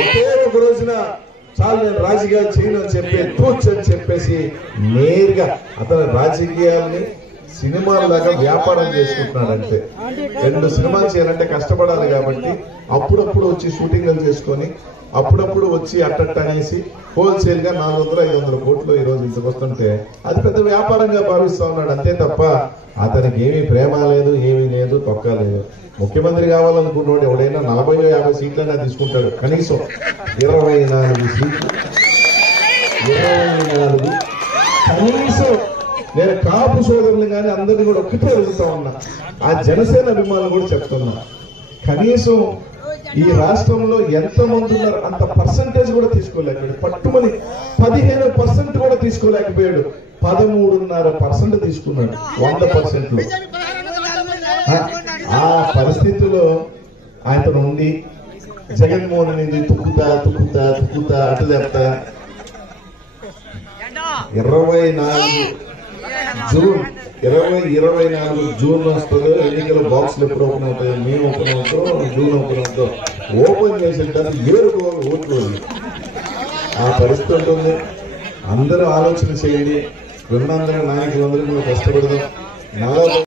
ఒకే ఒక రోజున చాలు నేను రాజకీయాలు చేయను అని చెప్పి కూర్చొని చెప్పేసి నేరుగా అతను రాజకీయాల్ని సినిమాలాగా వ్యాపారం చేసుకుంటున్నాడు. అంతే 2 సినిమాలు చేయాలంటే కష్టపడాలి కాబట్టి అప్పుడప్పుడు వచ్చి షూటింగ్లు చేసుకొని అప్పుడప్పుడు వచ్చి అట్టట్ట అనేసి హోల్సేల్ గా 400-500 కోట్లు ఈ రోజు ఇంతకొస్తుంటే అది పెద్ద వ్యాపారంగా భావిస్తా ఉన్నాడు. అంతే తప్ప అతనికి ఏమీ ప్రేమ లేదు, ఏమీ లేదు, తొక్క లేదు. ముఖ్యమంత్రి కావాలనుకున్నాడు ఎవడైనా 40-50 సీట్లైనా తీసుకుంటాడు. కనీసం 24 సీట్లు, 24 కనీసం. నేను కాపు సోదరులు కానీ అందరినీ కూడా ఒక్కటే అడుగుతా ఉన్నా, ఆ జనసేన అభిమానులు కూడా చెప్తున్నా, కనీసం ఈ రాష్ట్రంలో ఎంతమంది ఉన్నారు అంత పర్సంటేజ్ కూడా తీసుకోలేకపోయాడు. పట్టుమని 15% కూడా తీసుకోలేకపోయాడు. 13.5% తీసుకున్నాడు 100%. ఆ పరిస్థితిలో ఆయన ఉండి జగన్మోహన్ అనేది తుక్కుతా అటు చెప్తా 2024 జూన్ వస్తుందో ఎన్నికల బాక్సులు ఎప్పుడు ఓపెన్ అవుతాయో, మేము ఓపెన్ అవుతాం, జూన్ ఓపెన్ అవుతాం. ఓపెన్ చేసిన ఓట్లు ఆ పరిస్థితి ఉంటుంది. అందరూ ఆలోచన చేయండి. 200 నాయకులందరూ కూడా కష్టపడదాం.